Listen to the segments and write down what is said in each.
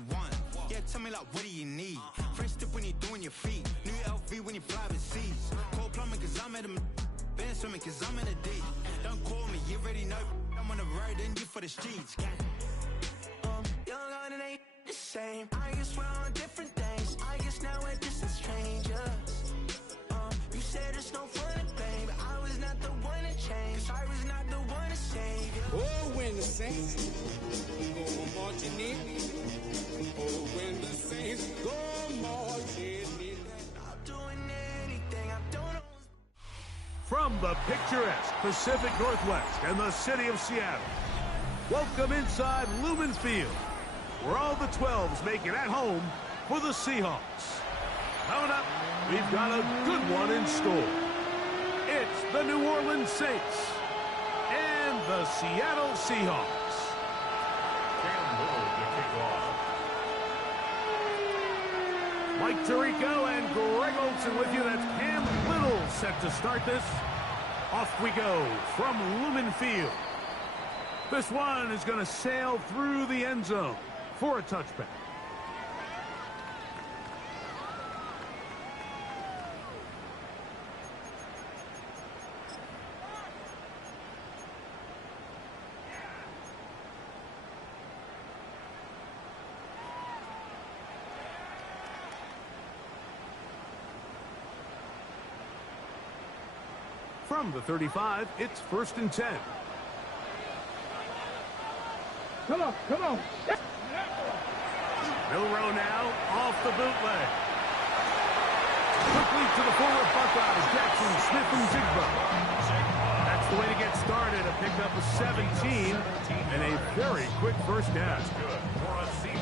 you want? Yeah, tell me like, what do you need? Fresh tip when you doing your feet. New LV when you fly overseas. Cold plumbing cause I'm at a been swimming cause I'm in a D. Don't call me, you already know. I'm on the road and you for the streets. Young on and ain't the same. I guess we're on different things. I guess now we're distant strangers. You said it's no fun to blame, but I was not the one to change. I was not the one to save you. Oh, when the Saints go marching in. Oh, when the Saints go marching in. I'm doing anything, I don't know. From the picturesque Pacific Northwest and the city of Seattle, welcome inside Lumen Field, where all the 12s make it at home for the Seahawks. Coming up, we've got a good one in store. It's the New Orleans Saints and the Seattle Seahawks. Cam Little to kick off. Mike Tirico and Greg Olson with you. That's Cam Little set to start this. Off we go from Lumen Field. This one is going to sail through the end zone for a touchback. From the 35, it's 1st and 10. Come on, come on. Milroe now off the bootleg. Quickly to the forward Buckeyes, Jackson, Smith, and Jigba. That's the way to get started. A pickup of 17 and a very quick first down.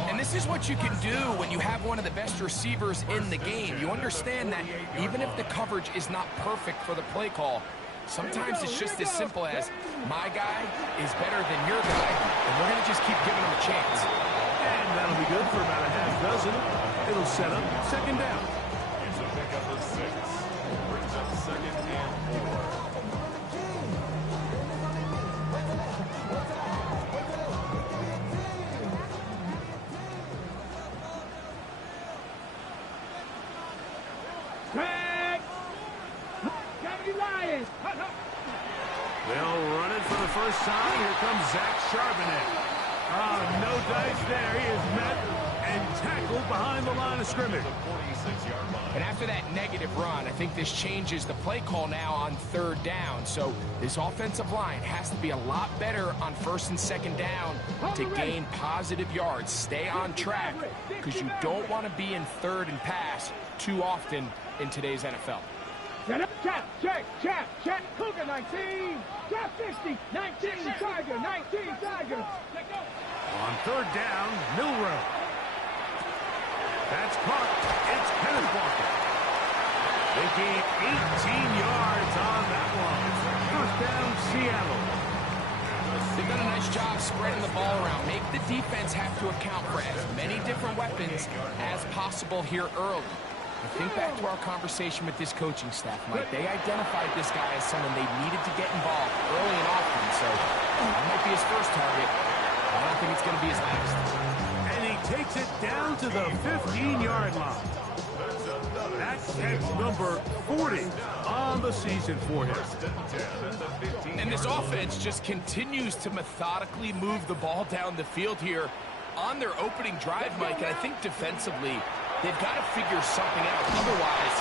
And this is what you can do when you have one of the best receivers in the game. You understand that even if the coverage is not perfect for the play call, sometimes it's just as simple as my guy is better than your guy, and we're going to just keep giving him a chance. And that'll be good for about a half dozen. It'll set up 2nd down. It's a pickup of 6. Brings up 2nd and 4. They'll run it for the first time. Here comes Zach Charbonnet. Oh, no dice there. He is met and tackled behind the line of scrimmage. And after that negative run, I think this changes the play call now on 3rd down. So this offensive line has to be a lot better on 1st and 2nd down to gain positive yards. Stay on track because you don't want to be in 3rd and pass too often in today's NFL. Check, Cougar 19, drop 50, 19, Tiger, 19, Tiger. On 3rd down, Milroe. That's caught. It's Kenneth Walker. They gain 18 yards on that one. 1st down, Seattle. They've done a nice job spreading the ball around. Make the defense have to account for as many different weapons as possible here early. I think back to our conversation with this coaching staff, Mike. They identified this guy as someone they needed to get involved early and often, so that might be his first target. I don't think it's going to be his last. And he takes it down to the 15-yard line. That's number 40 on the season for him. And this offense just continues to methodically move the ball down the field here on their opening drive, Mike. And I think defensively, they've got to figure something out. Otherwise,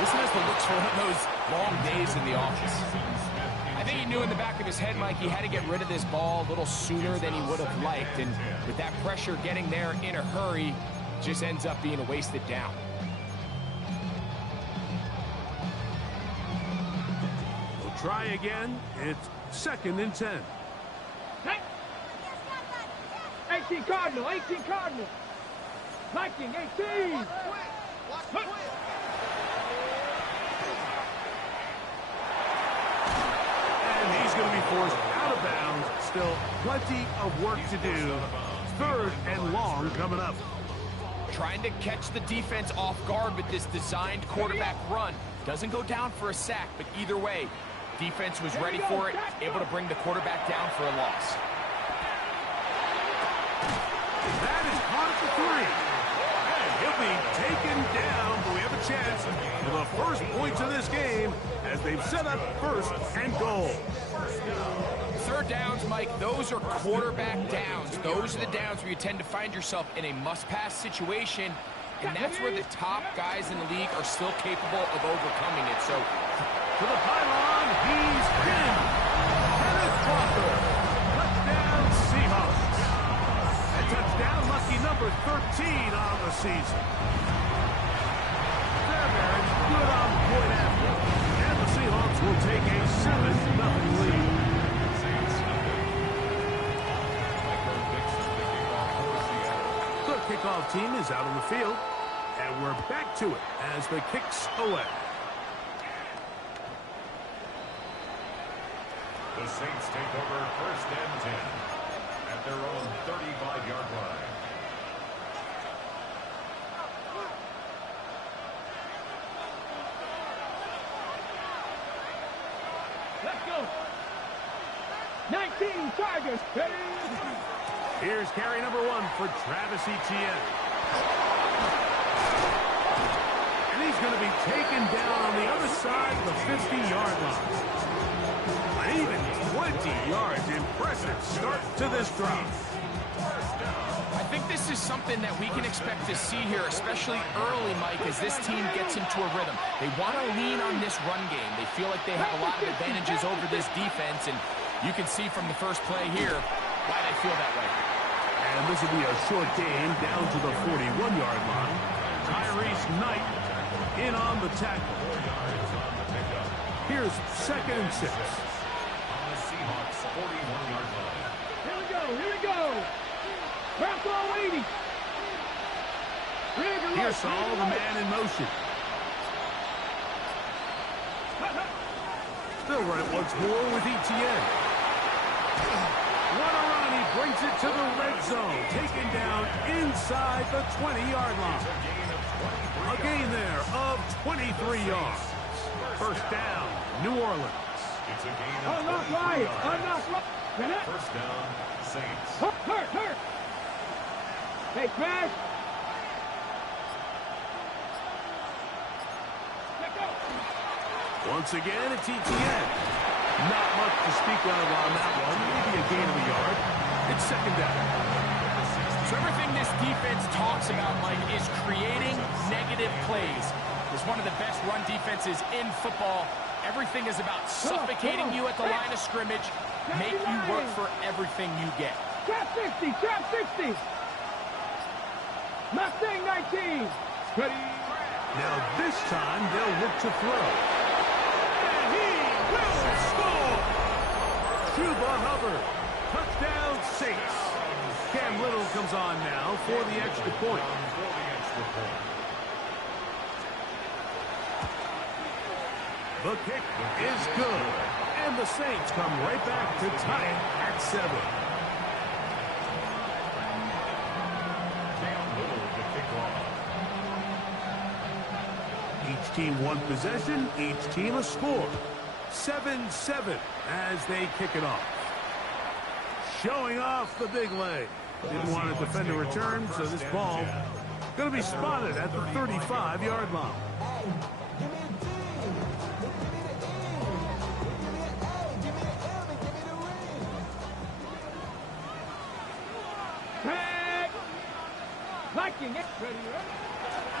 this has the looks for one of those long days in the office. I think he knew in the back of his head, Mike, he had to get rid of this ball a little sooner than he would have liked. And with that pressure getting there in a hurry, just ends up being a wasted down. We'll try again. It's 2nd and 10. 18 Cardinal, 18 Cardinal. Viking, 18. And he's going to be forced out of bounds. Still plenty of work to do. 3rd and long coming up. Trying to catch the defense off guard with this designed quarterback run. Doesn't go down for a sack, but either way, defense was ready for it, able to bring the quarterback down for a loss. That is caught at the 3. And he'll be taken down, but we have a chance for the first points of this game as they've set up 1st and goal. Third downs, Mike, those are quarterback downs. Those are the downs where you tend to find yourself in a must-pass situation, and that's where the top guys in the league are still capable of overcoming it. So, to the pylon, he's pinned. Kenneth Walker. Touchdown, Seahawks. A touchdown, lucky number 13 on the season. Fairbairn's good on point after. And the Seahawks will take a 7-0 lead. The kickoff team is out on the field, and we're back to it as the kick's away. The Saints take over 1st and 10 at their own 35-yard line. Let's go. 19 Tigers. Here's carry number 1 for Travis Etienne. And he's going to be taken down on the other side of the 50-yard line. An even 20 yards. Impressive start to this drive. I think this is something that we can expect to see here, especially early, Mike, as this team gets into a rhythm. They want to lean on this run game. They feel like they have a lot of advantages over this defense, and you can see from the first play here why they feel that way. And this will be a short gain down to the 41-yard line. Tyrese Knight in on the tackle. Here's 2nd and 6. On the Seahawks 41-yard line. Here we go. Here we go. Broncos 80. Here's all the man in motion. Still run it once more with Etienne. What a run. He brings it to the red zone. Taken down inside the 20-yard line. A gain there of 23 yards. 1st down, New Orleans. It's a gain of Unlock 23 right. yards. Unlock right. 1st down, Saints. Hurt. Hey, Crash. Let go. Once again, it's Etienne. Not much to speak of on that one. Maybe a gain of a yard. It's 2nd down. So everything this defense talks about, Mike, is creating negative plays. It's one of the best run defenses in football. Everything is about suffocating you at the line of scrimmage, make you work for everything you get. Trap 60. Trap 60. Mustang 19. Ready. Now this time they'll look to throw. And he will score! Chuba Hubbard. Touchdown Saints. Cam Little comes on now for the extra point. The kick is good. And the Saints come right back to tie it at 7. Each team one possession, each team a score. 7-7 as they kick it off. Showing off the big leg. Didn't want to defend a return, so this ball going to be spotted at the 35-yard line.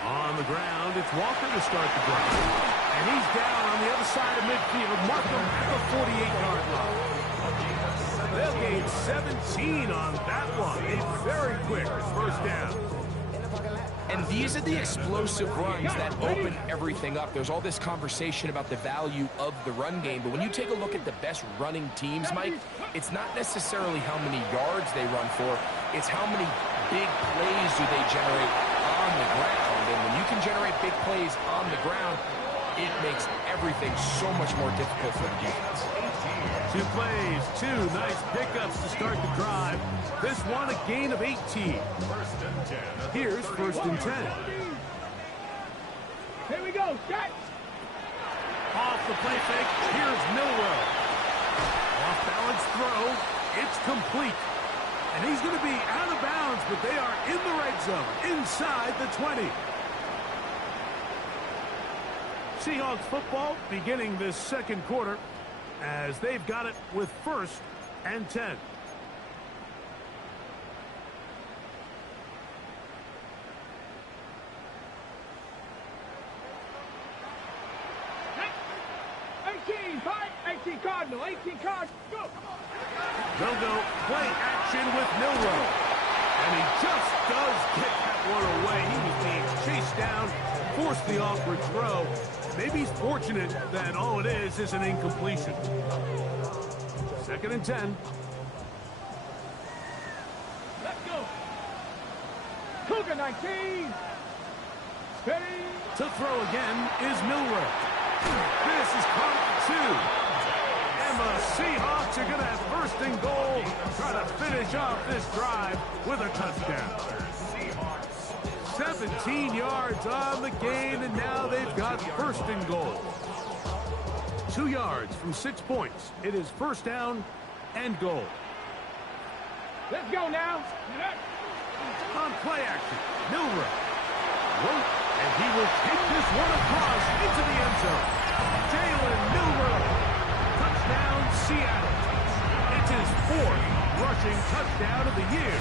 On the ground, it's Walker to start the drive. And he's down on the other side of midfield. Mark him at the 48-yard line. They'll gain 17 on that one. A very quick 1st down. And these are the explosive runs that open everything up. There's all this conversation about the value of the run game, but when you take a look at the best running teams, Mike, it's not necessarily how many yards they run for, it's how many big plays do they generate on the ground. And when you can generate big plays on the ground, it makes everything so much more difficult for the defense. 2 plays, 2 nice pickups to start the drive. This one a gain of 18. Here's 1st and 10. Here we go, shot. Off the play fake, here's Milrow. Off balance throw, it's complete. And he's going to be out of bounds, but they are in the red zone, inside the 20. Seahawks football beginning this second quarter as they've got it with 1st and 10. Cardinal, 18 Cardinal, go! They'll go play action with Milroe. And he just does get that one away. He was being chased down, forced the awkward throw. Maybe he's fortunate that all it is an incompletion. 2nd and 10. Let's go! Cougar 19! Ready? To throw again is Milroe. This is caught 2. And the Seahawks are going to have 1st and goal, trying to finish off this drive with a touchdown. 17 yards on the gain, and now they've got 1st and goal. 2 yards from 6 points. It is 1st down and goal. Let's go now. On play action, Milroe. And he will take this one across into the end zone. Jalen Milroe. Touchdown, Seattle. It's his 4th rushing touchdown of the year.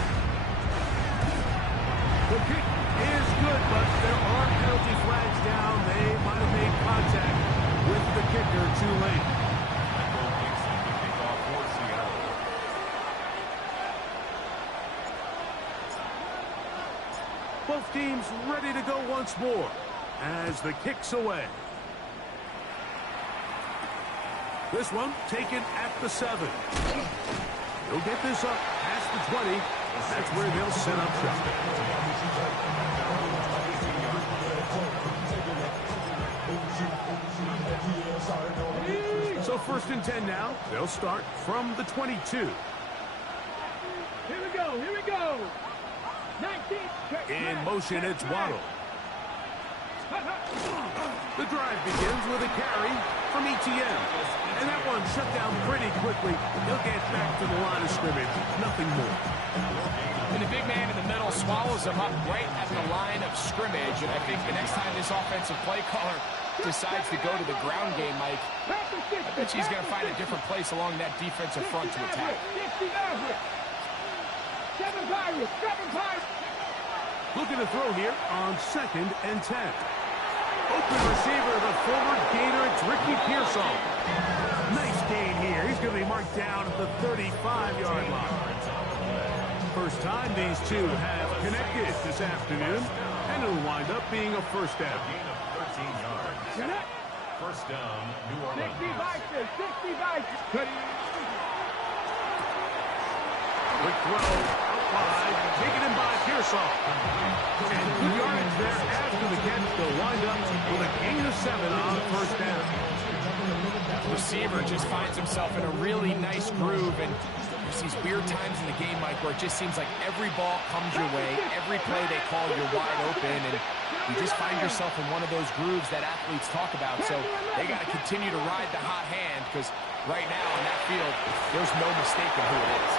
The kick is good, but there are penalty flags down. They might have made contact with the kicker too late. Both teams ready to go once more as the kick's away. This one taken at the 7. They'll get this up past the 20. That's where they'll set up shop. So 1st and 10 now. They'll start from the 22. Here we go, here we go. 19. In motion, it's Waddle. The drive begins with a carry from ETN. And that one shut down pretty quickly. He'll get back to the line of scrimmage. Nothing more. And the big man in the middle swallows him up right at the line of scrimmage. And I think the next time this offensive play caller decides to go to the ground game, Mike, I bet he's going to find a different place along that defensive front to attack. 7 Pirates, 7 Pirates. Looking to throw here on 2nd and 10. Open receiver, the former Gator, it's Ricky Pearsall. Nice gain here. He's going to be marked down at the 35-yard line. First time these two have connected this afternoon, and it'll wind up being a 1st down. Gain of 13 yards. 1st down, New Orleans. 60 Vikings. Quick throw, out wide, taken in by Pearsall. And good yardage there after the catch. They'll wind up with a gain of 7 on 1st down. The receiver just finds himself in a really nice groove, and there's these weird times in the game, Mike, where it just seems like every ball comes your way, every play they call, you're wide open, and you just find yourself in one of those grooves that athletes talk about. So they got to continue to ride the hot hand, because right now on that field, there's no mistaking who it is.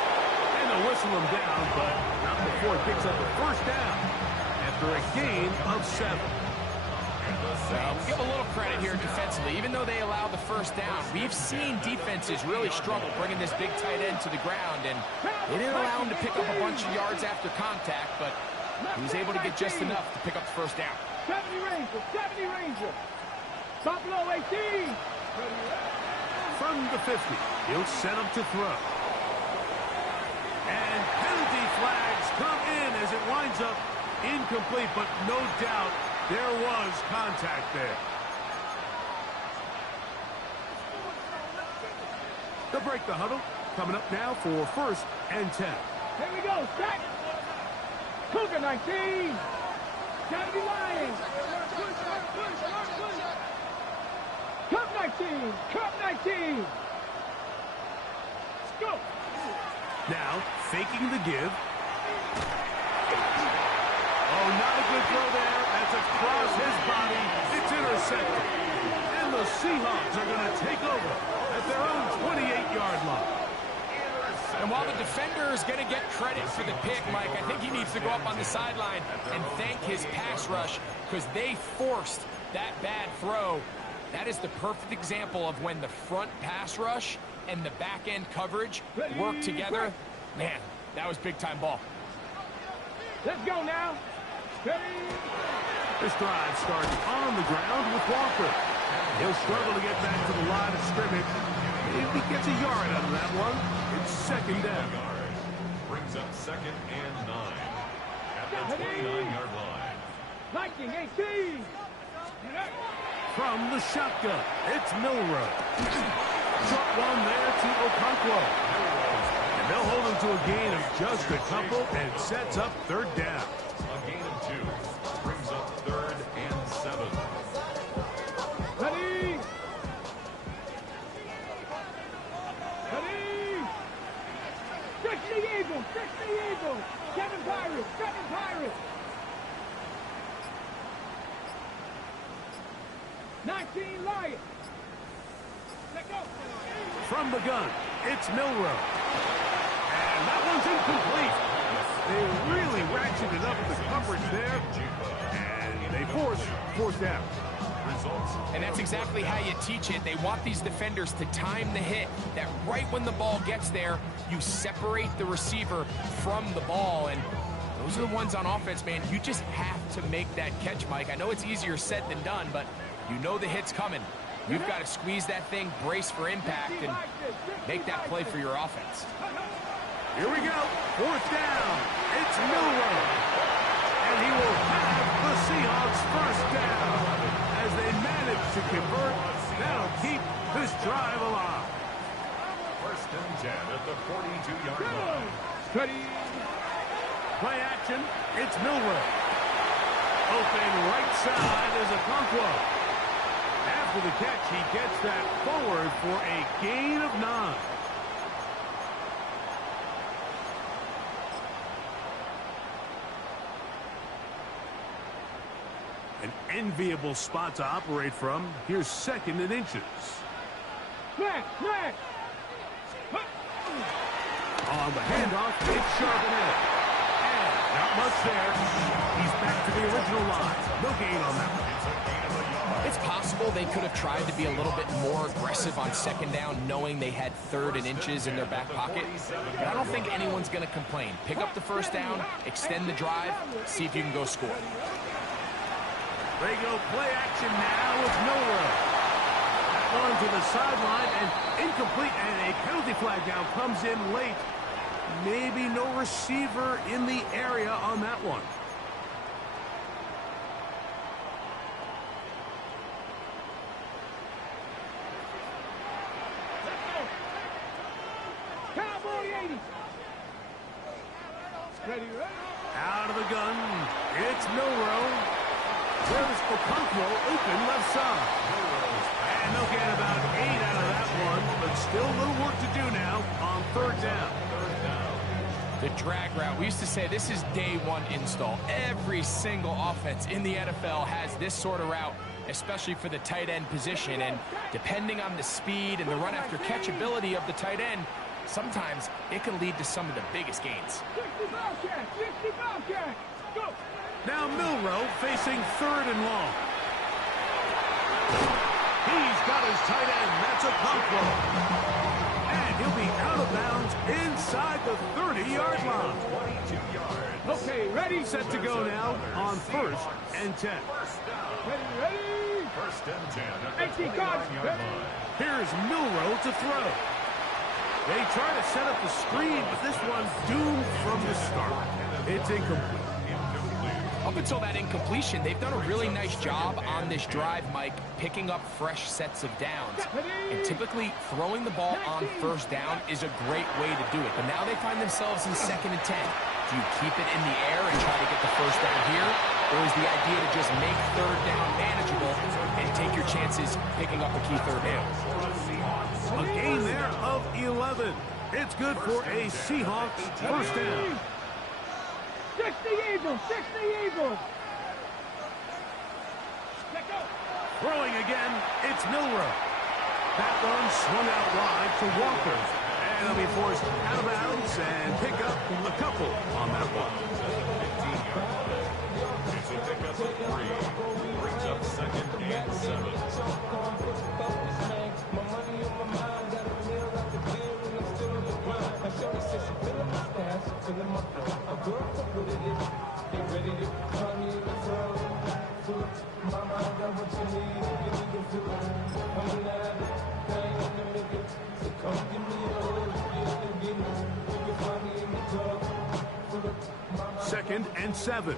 And they'll whistle him down, but not before he picks up a 1st down after a gain of 7. Well, give a little credit here defensively. Even though they allowed the 1st down, we've seen defenses really struggle bringing this big tight end to the ground, and they didn't allow him to pick up a bunch of yards after contact, but he was able to get just enough to pick up the 1st down. 70 Ranger. Buffalo 18. From the 50, he'll set him to throw. And penalty flags come in as it winds up incomplete, but no doubt there was contact there. They'll break the huddle. Coming up now for 1st and 10. Here we go, sack. Cougar 19. 70 Lions. Cup 19. Cup 19. Let's go. Now, faking the give. Oh, not a good throw there. That's across his body. It's intercepted. And the Seahawks are going to take over at their own 28-yard line. And while the defender is going to get credit for the pick, Mike, I think he needs to go up on the sideline and thank his pass rush because they forced that bad throw. That is the perfect example of when the front pass rush and the back end coverage work together. Man, that was big-time ball. Let's go now. This drive starts on the ground with Walker. He'll struggle to get back to the line of scrimmage. If he gets a yard out of that one, it's second down. Brings up 2nd and 9 at the 29-yard line. Viking 18. From the shotgun, it's Milrow. Short one there to Okonkwo. And they'll hold him to a gain of just a couple and sets up third down. A gain of 2 brings up 3rd and 7. Ready. Ready. 60 Eagles. 60 Eagles. 7 Pirates. 7 Pirates. 19 Lions. Let go. From the gun, it's Milrow. And that one's incomplete. They really ratcheted up the coverage there. And they force fourth down. And that's exactly how you teach it. They want these defenders to time the hit, that right when the ball gets there, you separate the receiver from the ball. And those are the ones on offense, man. You just have to make that catch, Mike. I know it's easier said than done, but you know the hit's coming. You've got to squeeze that thing, brace for impact, and make that play for your offense. Here we go. Fourth down. It's Milrow. And he will have the Seahawks first down. As they manage to convert, that'll keep this drive alive. 1st and 10 at the 42-yard line. Ready. Play action. It's Milrow. Open right side is Okonkwo. After the catch, he gets that forward for a gain of 9. An enviable spot to operate from. Here's 2nd and inches. Flag. On the handoff, it's Charbonnet. And not much there. He's back to the original line. No gain on that one. It's possible they could have tried to be a little bit more aggressive on 2nd down, knowing they had 3rd and inches in their back pocket. But I don't think anyone's going to complain. Pick up the first down, extend the drive, see if you can go score. They go play action now with Milrow. That one to the sideline and incomplete, and a penalty flag down comes in late. Maybe no receiver in the area on that one. Cowboy 80. Ready. Out of the gun, it's Milrow. There's Okonkwo open left side. And they'll get about 8 out of that one, but still a little work to do now on 3rd down. The drag route. We used to say this is day one install. Every single offense in the NFL has this sort of route, especially for the tight end position. And depending on the speed and the run after catch ability of the tight end, sometimes it can lead to some of the biggest gains. 60 Bobcats. Go. Now Milrow facing 3rd and long. He's got his tight end. That's Okonkwo. And he'll be out of bounds inside the 30-yard line. 22 yards. Okay, ready. Set to go now on 1st and 10. Ready. 1st and 10 at the 18 cards. 29-yard line. Here's Milrow to throw. They try to set up the screen, but this one's doomed from the start. It's incomplete. Up until that incompletion, they've done a really nice job on this drive, Mike, picking up fresh sets of downs. And typically, throwing the ball on 1st down is a great way to do it. But now they find themselves in 2nd and 10. Do you keep it in the air and try to get the 1st down here? Or is the idea to just make 3rd down manageable and take your chances picking up a key 3rd down? A gain there of 11. It's good for a Seahawks 1st down. 60 Eagles. 60 Eagles. Let go. Throwing again, it's Milrow. That one swung out wide to Walker. And they'll be forced out of bounds and pick up a couple on that one. 15 yards. It's a pickup of 3. Brings up 2nd and 7. Second and 7.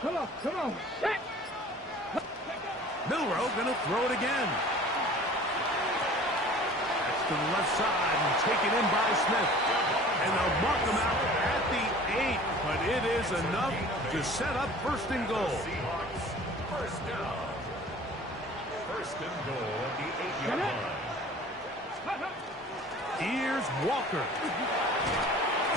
Come on, come on. Set. Milrow gonna throw it again. That's to the left side and taken in by Smith. And they'll mark him out at the 8, but it is enough to set up 1st and goal. Seahawks, 1st down. 1st and goal at the 8-yard line. Here's Walker.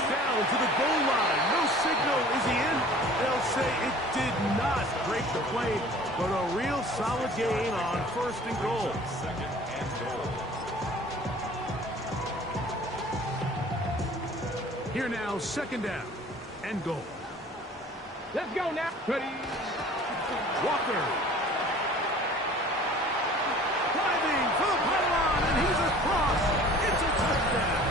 Down to the goal line. No signal. Is he in? They'll say it did not break the play, but a real solid gain on 1st and goal. 2nd and goal. Here now, 2nd down and goal. Let's go now. Ready. Walker. Driving for the pylon, and he's across. It's a touchdown.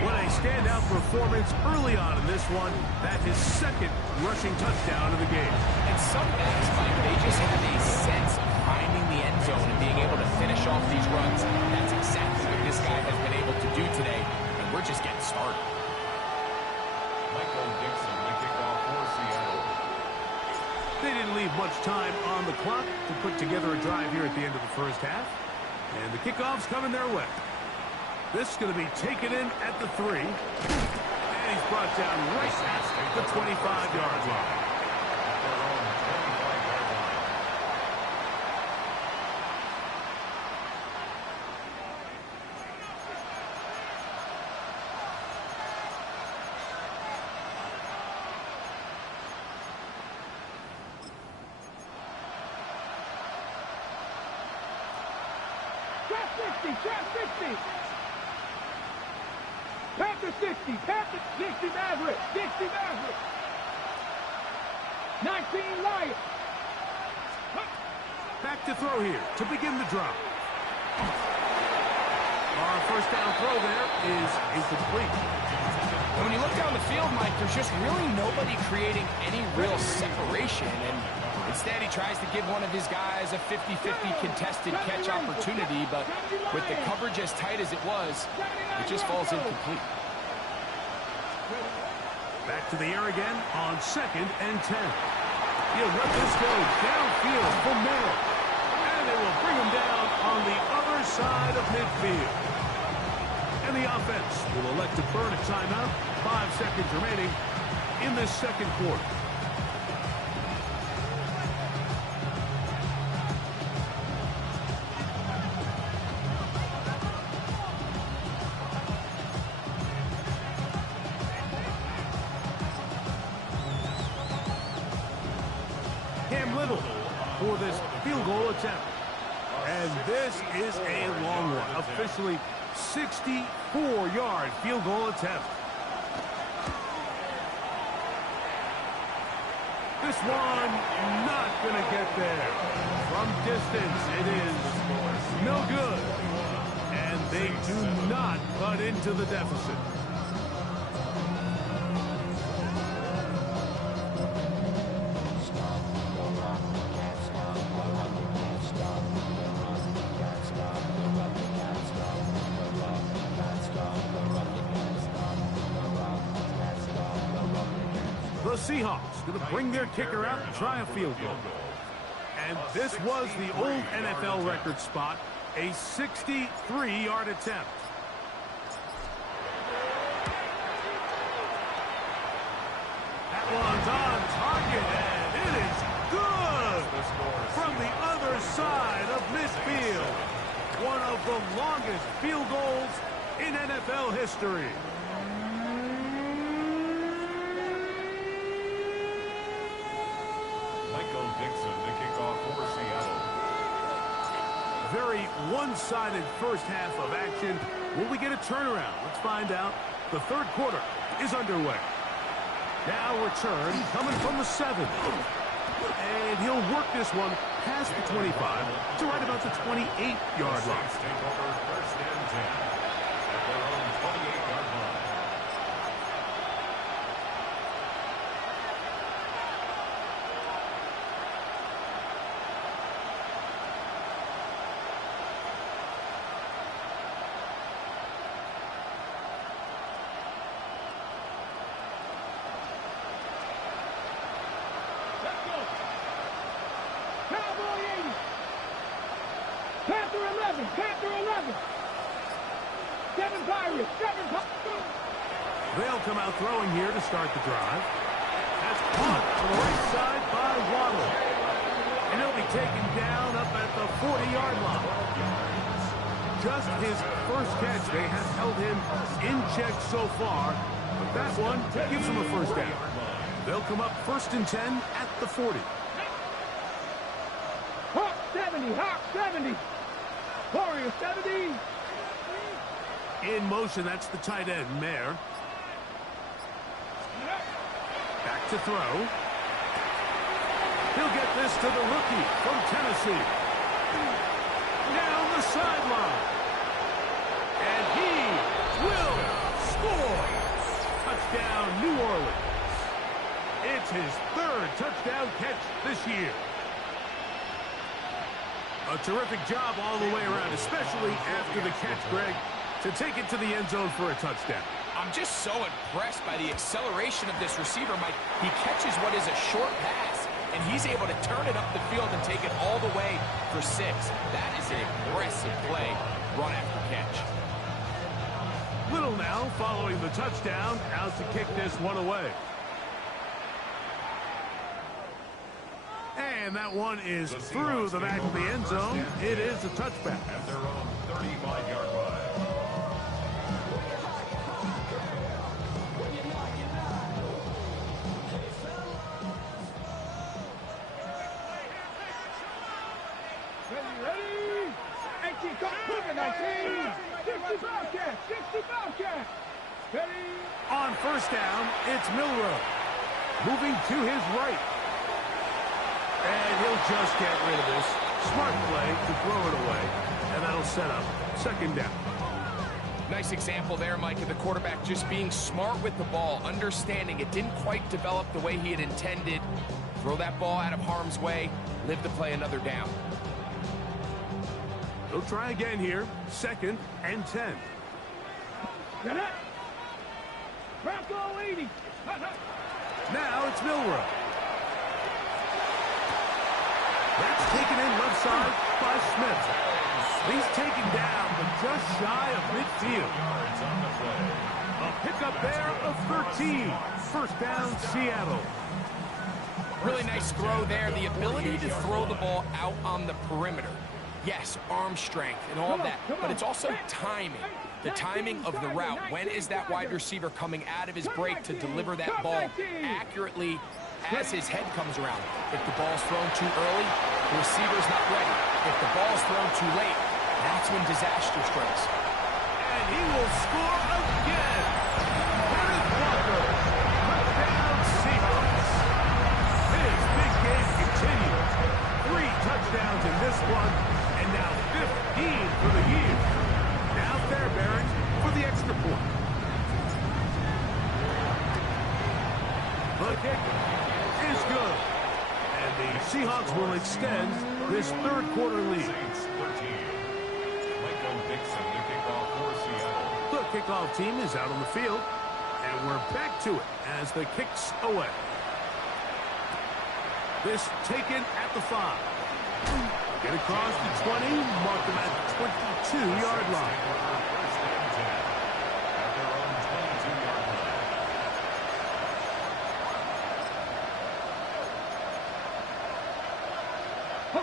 What a standout performance early on in this one. That's his 2nd rushing touchdown of the game. And some guys, Mike, they just have a sense of finding the end zone and being able to finish off these runs. That's exactly what this guy has been able to do today, and we're just getting started. Michael Dixon, the kickoff for Seattle. They didn't leave much time on the clock to put together a drive here at the end of the 1st half. And the kickoff's coming their way. This is going to be taken in at the 3. And he's brought down right at the 25-yard line. At their own 25-yard line. Trap 60, trap 60. Panther 60, Panther 60 Maverick, 60 Maverick. 19 Lion. Back to throw here to begin the drive. Our 1st down throw there is incomplete. And when you look down the field, Mike, there's just really nobody creating any real separation. And instead, he tries to give one of his guys a 50-50 contested catch opportunity. But with the coverage as tight as it was, it just falls incomplete. Back to the air again on 2nd and 10. He'll let this go downfield for Merrill. And they will bring him down on the other side of midfield. And the offense will elect to burn a timeout. 5 seconds remaining in this 2nd quarter. For this field goal attempt. And this is a long one. Officially 64-yard field goal attempt. This one not going to get there. From distance, it is no good. And they do not cut into the deficit. The Seahawks going to bring their kicker out and try a field goal. And this was the old NFL record spot, a 63-yard attempt. That one's on target, and it is good from the other side of midfield. One of the longest field goals in NFL history. Michael Dixon, the kickoff for Seattle. very one-sided first half of action. Will we get a turnaround? Let's find out. The third quarter is underway. Now return coming from the 7. And he'll work this one past the 25 to right about the 28-yard line. Take over first and 10 at their own 28-yard line. Panther 11. 7 Pirates. 7 Pirates. They'll come out throwing here to start the drive. That's caught on the right side by Waddle. And he'll be taken down up at the 40-yard line. Just his first catch. They have held him in check so far. But that one gives him a first down. They'll come up 1st and 10 at the 40. Hawk 70. Hawk 70. Warrior 70. In motion, that's the tight end, Mayer. Back to throw. He'll get this to the rookie from Tennessee. Down the sideline. And he will score. Touchdown, New Orleans. It's his 3rd touchdown catch this year. A terrific job all the way around, especially after the catch, Greg, to take it to the end zone for a touchdown. I'm just so impressed by the acceleration of this receiver, Mike. He catches what is a short pass, and he's able to turn it up the field and take it all the way for 6. That is an impressive play, run after catch. Little now following the touchdown, out to kick this one away. And that one is through the back of the end zone. It is a touchback. At their own 35-yard line. Ready? 18, come on, 19. 60 Bobcat. 60 Bobcat. Ready? On first down, it's Milroe. Moving to his right. And he'll just get rid of this. Smart play to throw it away. And that'll set up 2nd down. Nice example there, Mike, of the quarterback just being smart with the ball, understanding it didn't quite develop the way he had intended. Throw that ball out of harm's way, live to play another down. They'll try again here. 2nd and 10. Get it. Bronco 80. Now it's Milroe. That's taken in left side by Smith. He's taken down, but just shy of midfield. A pickup there of 13. First down, Seattle. Really nice throw there. The ability to throw the ball out on the perimeter. Yes, arm strength and all that, but it's also timing. The timing of the route. When is that wide receiver coming out of his break to deliver that ball accurately as his head comes around? If the ball's thrown too early, the receiver's not ready. If the ball's thrown too late, that's when disaster strikes. And he will score again. Kenneth Walker. Touchdown, Seahawks. His big game continues. 3 touchdowns in this one, and now 15 for the year. Now Fairbairn for the extra point. The kick is good. And the Seahawks will extend this 3rd quarter lead. Saints 13. Michael Dixon, the kickoff for Seattle. The kickoff team is out on the field, and we're back to it as the kick's away. This taken at the 5. Get across the 20, mark them at the 22-yard line. First and 10 at their own 22-yard line.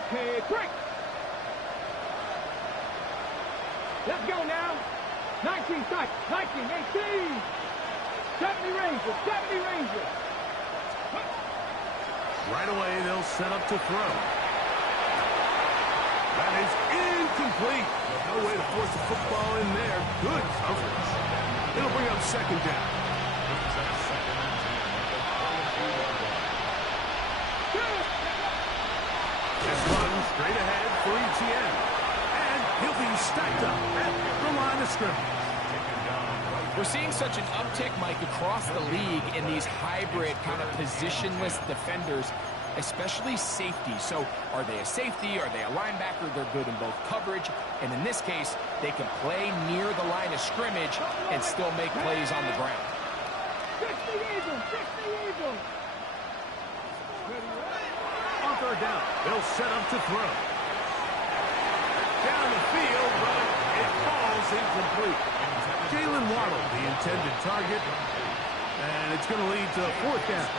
Okay, break. Let's go now. 19 strike. 19, 18. 70 Rangers. 70 Rangers. Right away, they'll set up to throw. That is Incomplete. No way to force the football in there. Good coverage. It'll bring up second down. This run straight ahead for ETN. And he'll be stacked up at the line of scrimmage. We're seeing such an uptick, Mike, across the league in these hybrid kind of positionless defenders, especially safety. So are they a safety? Are they a linebacker? They're good in both coverage. And in this case, they can play near the line of scrimmage and still make plays on the ground. 60 Eagles! 60 Eagles! On third down, they'll set up to throw. Down the field, but it falls incomplete. Jalen Waddle, the intended target, and it's going to lead to fourth down.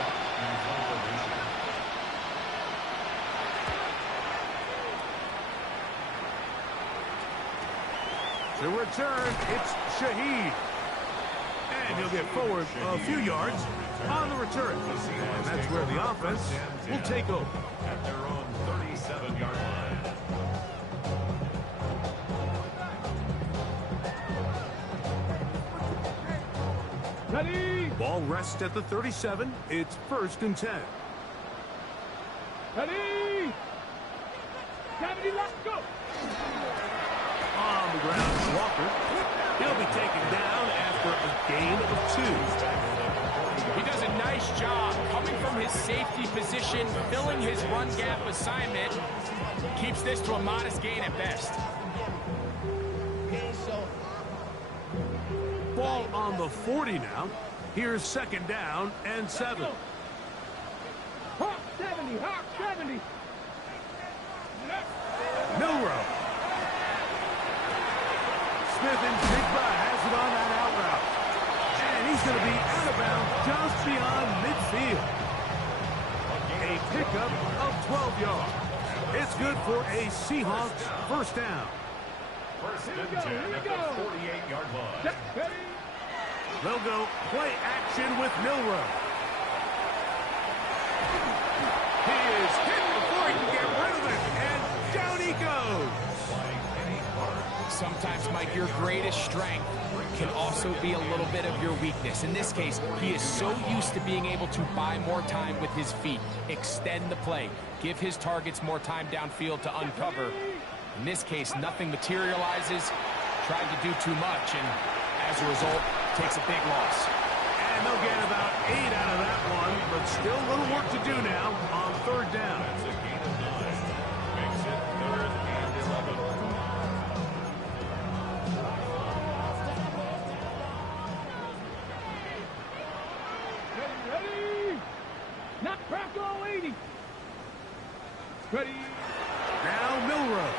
To return, it's Shaheed. And he'll get forward a few yards on the return. And that's where the offense will take over. At their own 37-yard line. Ready! Ball rests at the 37. It's 1st and 10. Ready! 70, let's go! On the ground, Walker. He'll be taken down after a gain of 2. He does a nice job coming from his safety position, filling his run gap assignment. Keeps this to a modest gain at best. Ball on the 40 now. Here's 2nd down and 7. Hawk 70, Hawk 70! Milrow. Smith and Jigba has it on that out route. And he's going to be out of bounds just beyond midfield. A pickup of 12 yards. It's good for a Seahawks 1st down. 1st and 10 at the 48-yard line. Ready! They'll go play action with Milrow. He is hit before he can get rid of it. And down he goes. Sometimes, Mike, your greatest strength can also be a little bit of your weakness. In this case, he is so used to being able to buy more time with his feet, extend the play, give his targets more time downfield to uncover. In this case, nothing materializes, tried to do too much, and as a result, takes a big loss. And they'll get about 8 out of that one, but still a little work to do now on 3rd down. That's a gain of 9. Makes it 3rd and 11. Ready! Not crack all 80! Ready! Now Milrow.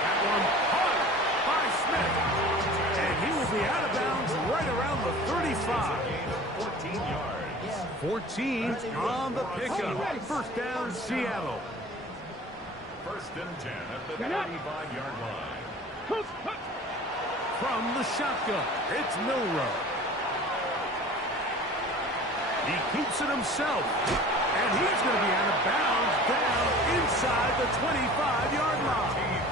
That one hard by Smith. And he will be out of bounds right around the 35. Gain of 14 yards. 14 on the pickup. 1st down, Seattle. 1st and 10 at the 35-yard line. From the shotgun, it's Milrow. He keeps it himself. And he's going to be out of bounds down inside the 25-yard line.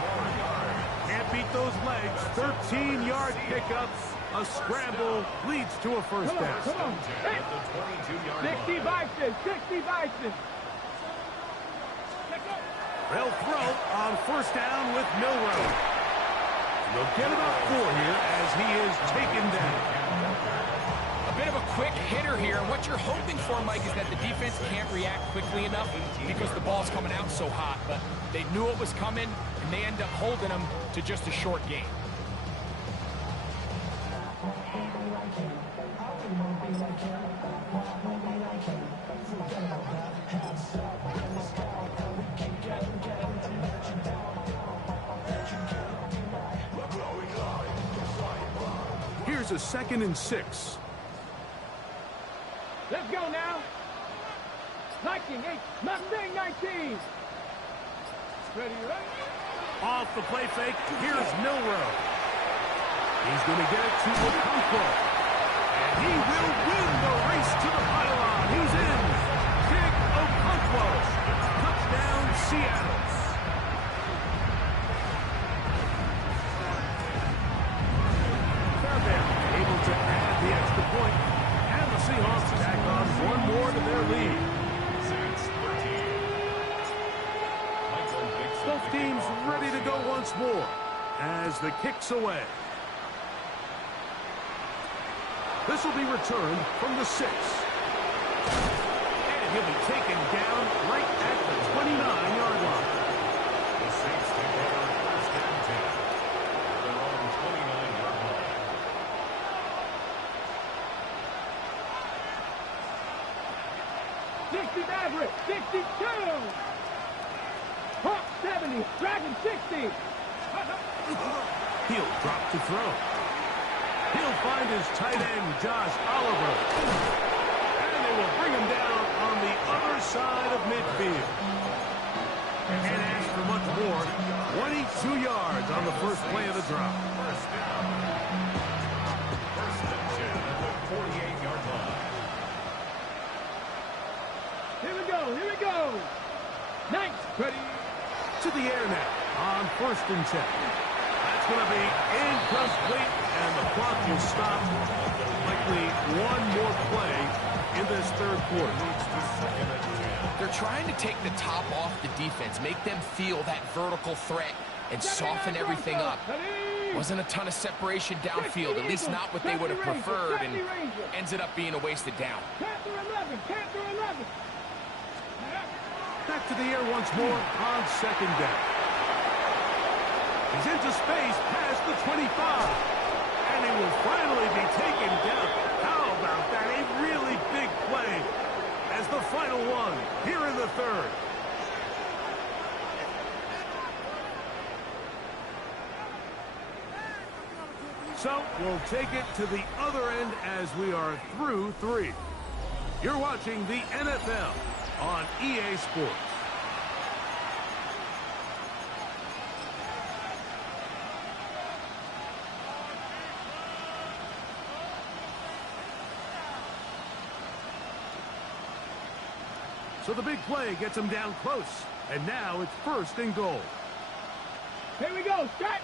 Can't beat those legs. 13-yard pickup. A scramble leads to a 1st down. Come on! At the 22-yard 60 line. Bison! 60 Bison! They'll throw on 1st down with Milrow. They'll get about 4 here as he is taken down. A bit of a quick hitter here. What you're hoping for, Mike, is that the defense can't react quickly enough because the ball's coming out so hot. But they knew it was coming, and they end up holding them to just a short gain. Here's a 2nd and 6. Let's go now! 19, 8, Mustang 19! Ready, ready? Off the play fake, here's Milrow. He's going to get it to Okonkwo. And he will win the race to the pylon. He's in. Big Okonkwo. Touchdown, Seattle. one more to their lead. Saints 13. Michael Dixon. Both teams ready to go once more as the kick's away. This will be returned from the 6. And he'll be taken down right at the 29-yard line. The Saints take over first and 10. Their own 29-yard line. 60 Maverick, 62. Hawk 70, Dragon 60. He'll drop to throw. He'll find his tight end, Josh Oliver. And they will bring him down on the other side of midfield. And ask for much more. 22 yards on the first play of the drop. First down. First and 10 at the 48-yard line. Here we go, here we go. Nice, ready. To the air now on first and 10. That's going to be incomplete, and the clock will stop. Likely one more play in this third quarter. They're trying to take the top off the defense, make them feel that vertical threat, and soften everything up. Wasn't a ton of separation downfield, at least not what they would have preferred, and ended up being a wasted down. Panther 11, Panther 11. Back to the air once more on second down. He's into space past the 25. And he will finally be taken down. How about that? A really big play as the final one here in the third. So we'll take it to the other end as we are through 3. You're watching the NFL on EA Sports. So the big play gets him down close. And now it's first and goal. Here we go, set.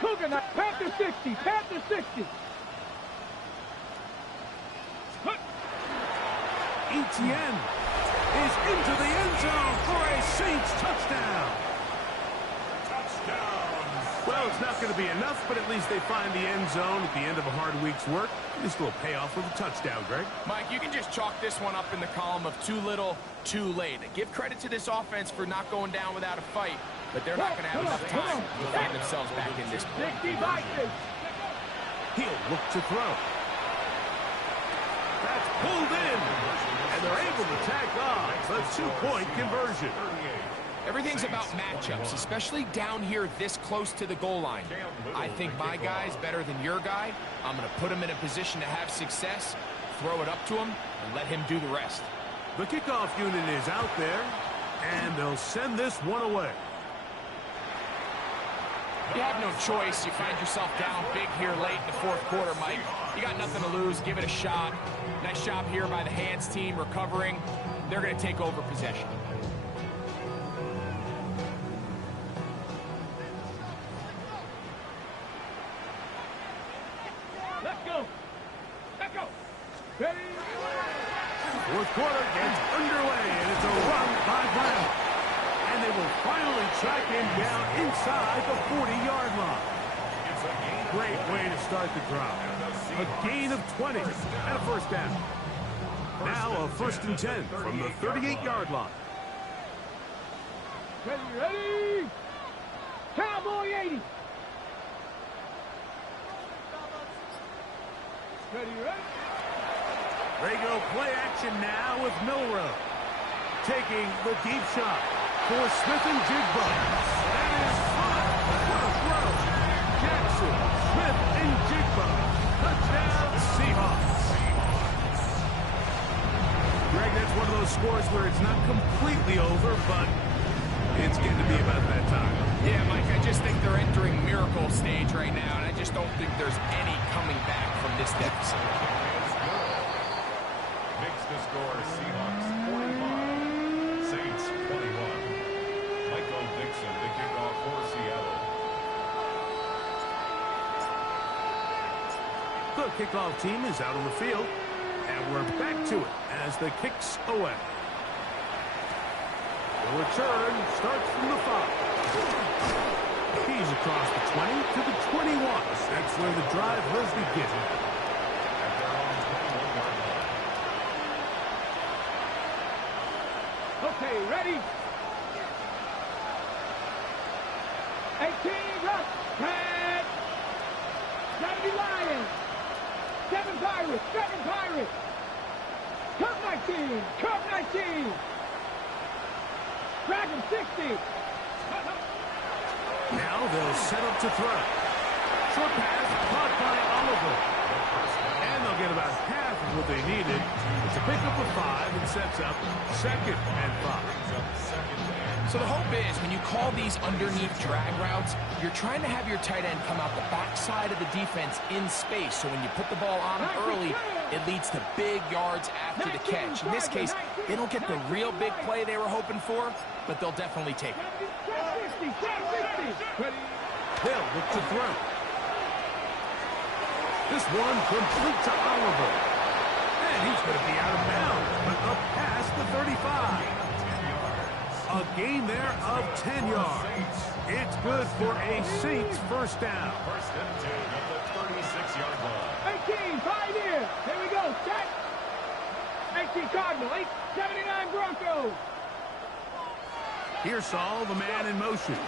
Cougar, Panther 60, Panther 60. Etienne is into the end zone for a Saints touchdown. Well, it's not going to be enough, but at least they find the end zone at the end of a hard week's work. This will pay off with a touchdown, Greg. Mike, you can just chalk this one up in the column of too little, too late. Give credit to this offense for not going down without a fight, but they're not going to have enough time to find themselves back in this point. 60 Vikings. He'll look to throw. That's pulled in, and they're able to tack on the 2-point conversion. Everything's about matchups, especially down here this close to the goal line. I think my guy's better than your guy. I'm going to put him in a position to have success, throw it up to him, and let him do the rest. The kickoff unit is out there, and they'll send this one away. You have no choice. You find yourself down big here late in the fourth quarter, Mike. You got nothing to lose. Give it a shot. Nice job here by the hands team recovering. They're going to take over possession. Let's go. Let's go. Ready. Fourth quarter gets underway, and it's a run by Brown. And they will finally track him down inside the 40-yard line. Great way to start the drive. A gain of 20 and a first down. Now a first and 10 from the 38-yard line. Ready, ready. Cowboy 80. Ready, ready. They go play action now with Milrow. Taking the deep shot for Smith and Jigba. That is throw. Jackson, Smith, and Jigba. Touchdown, Seahawks. Greg, that's one of those scores where it's not completely over, but it's getting to be about that time. Yeah, Mike, I just think they're entering miracle stage right now, and I just don't think there's any coming back from this deficit. Makes the score Seahawks 45, Saints 21. Michael Dixon to kick off for Seattle. The kickoff team is out on the field. And we're back to it as the kick's away. The return starts from the 5. He's across the 20 to the 21. That's where the drive will begin. Okay, ready? 18, rush, red. 70 Lions. 7 Pirates, 7 Pirates. Curve 19, curve 19. Dragon 60. Now they'll set up to throw. Short pass caught by Oliver. And they'll get about half of what they needed. It's a pickup of 5 and sets up 2nd and 5. So the hope is when you call these underneath drag routes, you're trying to have your tight end come out the backside of the defense in space. So when you put the ball on him early, it leads to big yards after the catch. In this case, they don't get the real big play they were hoping for, but they'll definitely take it. Hill look to throw. This one complete to Oliver. And he's going to be out of bounds, but up past the 35. A gain there of 10 yards. It's good for a Saints first down. First and 10 at the 36-yard line. 18, 5 here. Here we go, set. 18 Cardinal, 879 Broncos. Here's Saul, the man in motion.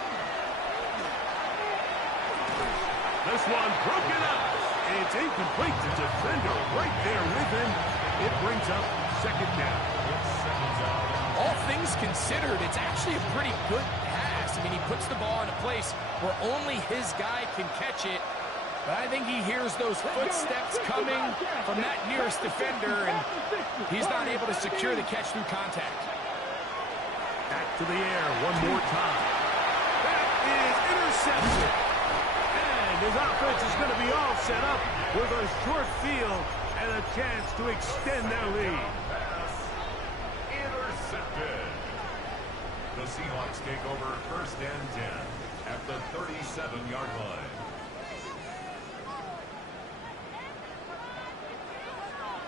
This one broken up. It's incomplete. The defender right there with him. It brings up 2nd down. All things considered, it's actually a pretty good pass. I mean, he puts the ball in a place where only his guy can catch it. But I think he hears those footsteps coming from that nearest defender, and he's not able to secure the catch through contact. Back to the air one more time. That is intercepted. And his offense is going to be all set up with a short field and a chance to extend their lead. Intercepted. The Seahawks take over first and 10 at the 37-yard line.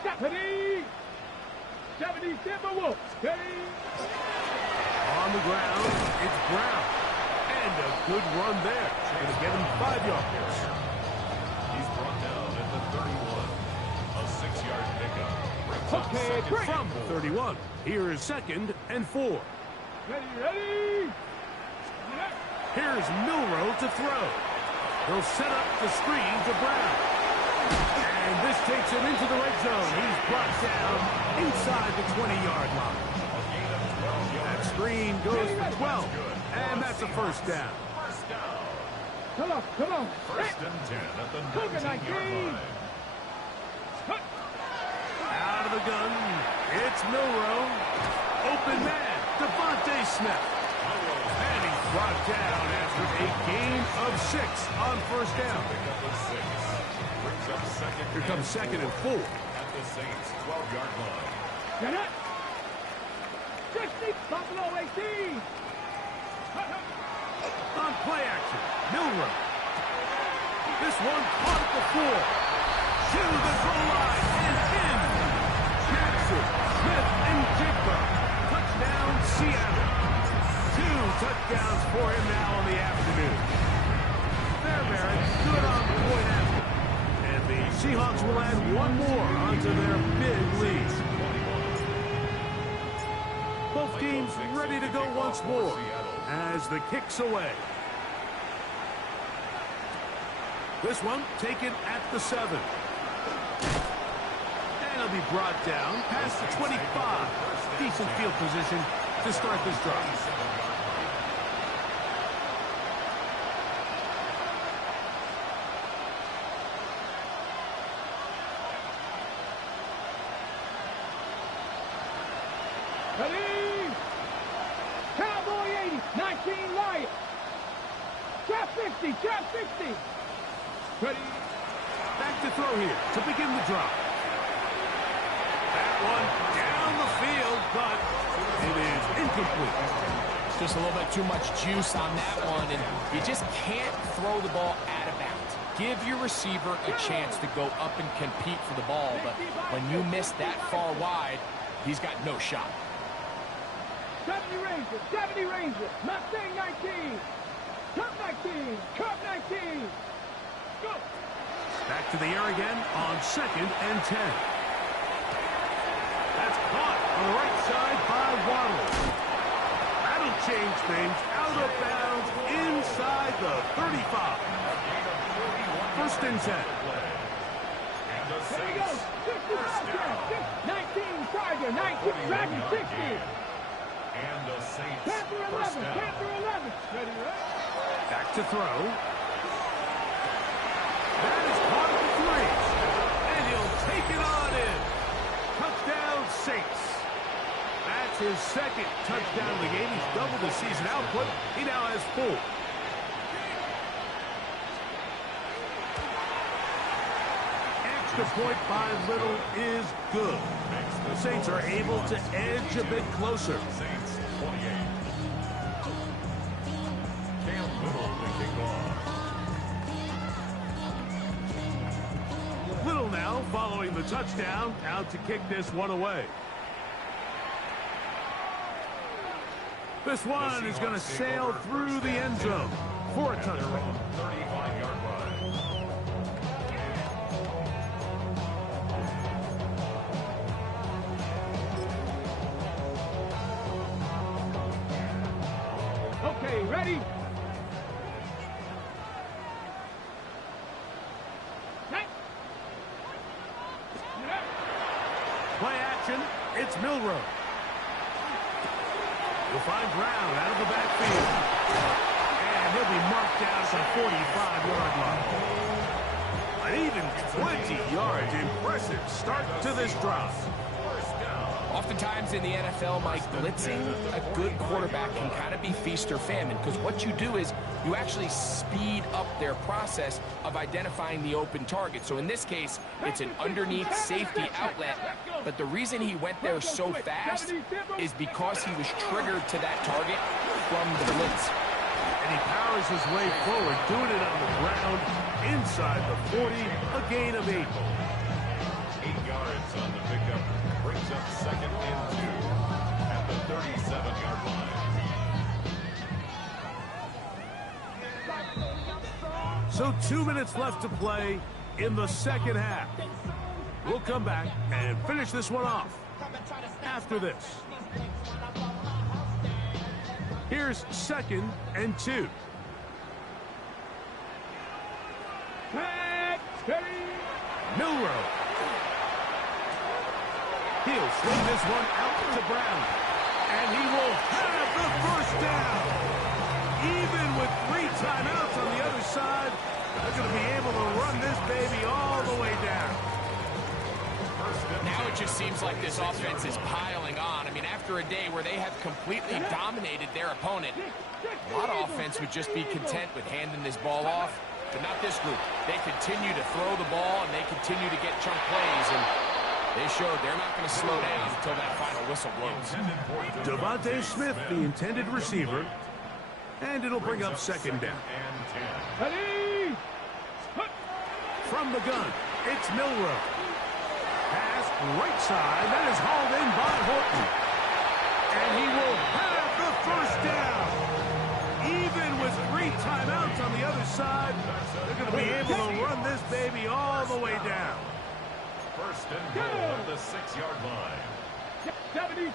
Stephanie! 70 Timberwolves. On the ground, it's Brown. And a good run there. Going to get him 5 yards. He's brought down at the 31. A 6-yard pickup. Brings up second From 31. Here is 2nd and 4. Ready? Here's Milrow to throw. He'll set up the screen to Brown. And this takes him into the red zone. He's brought down inside the 20-yard line. That screen goes for 12. And that's a first down. Come on. First and 10 at the 19-yard line. Out of the gun, it's Milrow. Open man, Devontae Smith. And he's brought down after a gain of 6 on first down. Here comes 2nd and 4. At the Saints 12-yard line. Get it. 60, Buffalo 18. On play action, Milrow. This one caught at the 4. To the goal line and in. Jackson, Smith, and Jigba. Touchdown, Seattle. 2 touchdowns for him now on the afternoon. Fairbairn good on the point after. And the Seahawks will add one more onto their big lead. Both teams ready to go once more as the kick's away. This one taken at the 7. And he'll be brought down past the 25. Decent field position to start this drive. Ready? Cowboy 80, 19 Lions. Trap 60. Ready? Back to throw here to begin the drive. That one down the field, but it is incomplete. Just a little bit too much juice on that one, and you just can't throw the ball out of bounds. give your receiver a chance to go up and compete for the ball, but when you miss that far wide, he's got no shot. 70 Rangers, Mustang 19, Cup 19, Cup 19. Go! Back to the air again on 2nd and 10. That's caught on the right side by Waddle. That'll change things. Out of bounds inside the 35. 1st and 10. And the There he goes. 60 Bobcats. 19 Tiger. 19 Dragon. 60. And the Saints Panther 11. first down. Panther 11. Ready, right? Back to throw. That is caught at the 3. And he'll take it on in. Touchdown, Saints. That's his 2nd touchdown of the game. He's doubled his season output. He now has 4. Extra point by Little is good. The Saints are able to edge a bit closer. Saints 28. Cam Little to kick off. Little now following the touchdown, out to kick this one away. This one is going to sail through the end zone for a touchdown. 35-yard line. Okay, ready? Play action, it's Milrow. He'll find Brown out of the backfield. And he'll be marked down to the 45-yard line. An even 20 yards. Impressive start to this drive. Oftentimes in the NFL, Mike, blitzing a good quarterback can kind of be feast or famine, because what you do is you actually speed up their process of identifying the open target. So in this case, it's an underneath safety outlet, but the reason he went there so fast is because he was triggered to that target from the blitz. And he powers his way forward, doing it on the ground inside the 40, a gain of 8. 8 yards on the pickup. Brings up 2nd and 2 at the 37-yard line. So 2 minutes left to play in the 2nd half. We'll come back and finish this one off after this. Here's 2nd and 2. Milrow. He'll swing this one out to Brown. And he will have the 1st down. Even with 3 timeouts on the other side, they're going to be able to run this baby all the way down. Now it just seems like this offense is piling on. I mean, after a day where they have completely dominated their opponent, a lot of offense would just be content with handing this ball off, but not this group. They continue to throw the ball, and they continue to get chunk plays, and they showed they're not going to slow down until that final whistle blows. Devontae Smith, the intended receiver, and it'll bring up 2nd down. From the gun, it's Milrow. Pass right side, that is hauled in by Horton. And he will have the 1st down. Even with 3 timeouts on the other side, they're going to be able to run this baby all the way down. 1st and goal at the 6-yard line. 70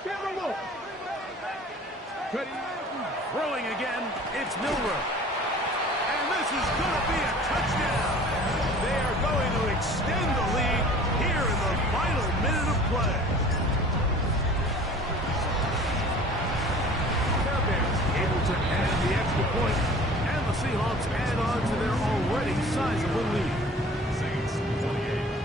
Throwing again, it's Milrow. And this is going to be a touchdown. They are going to extend the lead here in the final minute of play. Fairbanks able to add the extra point, and the Seahawks add on to their already sizable lead. Saints 28.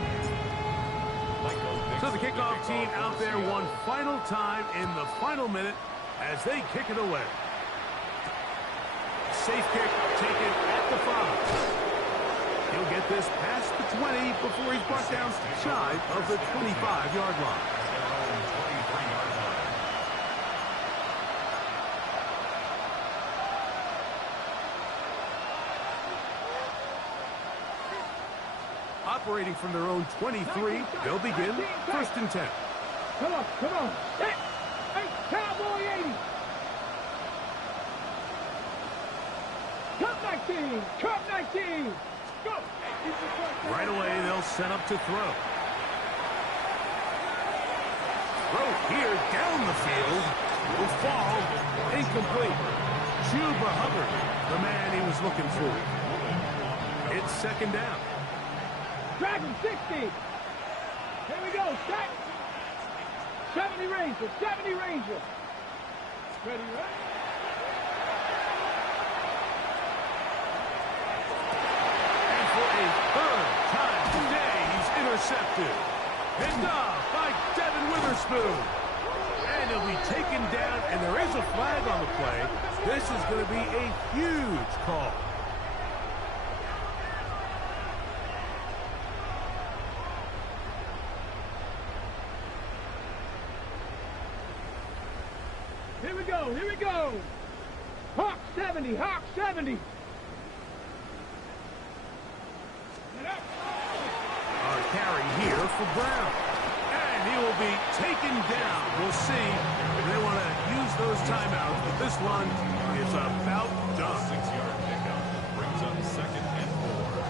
So the kickoff team out there one final time in the final minute as they kick it away. Safe kick taken at the 5. He'll get this past the 20 before he's brought down shy of the 25-yard line. operating from their own 23. They'll begin 1st and 10. Come on, come on. Hey, Cowboy 80. Cup 19, Cup 19. Go. Right away, they'll set up to throw. Throw here down the field. Will fall. Incomplete. Chuba Hubbard, the man he was looking for. It's 2nd down. Dragon 60. Here we go. Set. 70 Ranger. 70 Ranger. Ready, right? And for a 3rd time today, he's intercepted. Picked off by Devin Witherspoon. And he'll be taken down, and there is a flag on the play. This is going to be a huge call. Here we go, here we go. Hawk 70, Hawk 70. On a carry here for Brown. And he will be taken down. We'll see if they want to use those timeouts, but this one is about done. 6-yard pickup brings up 2nd and 4.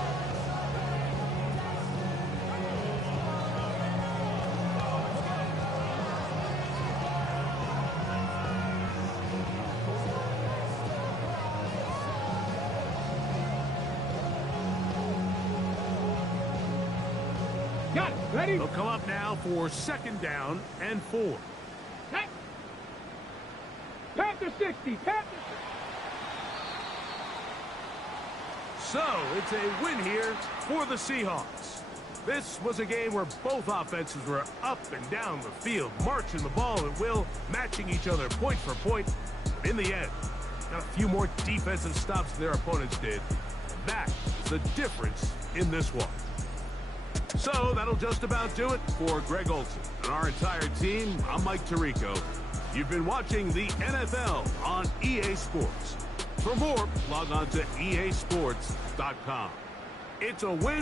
Got it, ready? They'll come up now for 2nd down and 4. Hey. Panther 60, Panther 60. So it's a win here for the Seahawks. This was a game where both offenses were up and down the field, marching the ball at will, matching each other point for point. But in the end, got a few more defensive stops than their opponents did. And that is the difference in this one. So that'll just about do it for Greg Olson and our entire team. I'm Mike Tirico. You've been watching the NFL on EA Sports. For more, log on to easports.com. It's a win.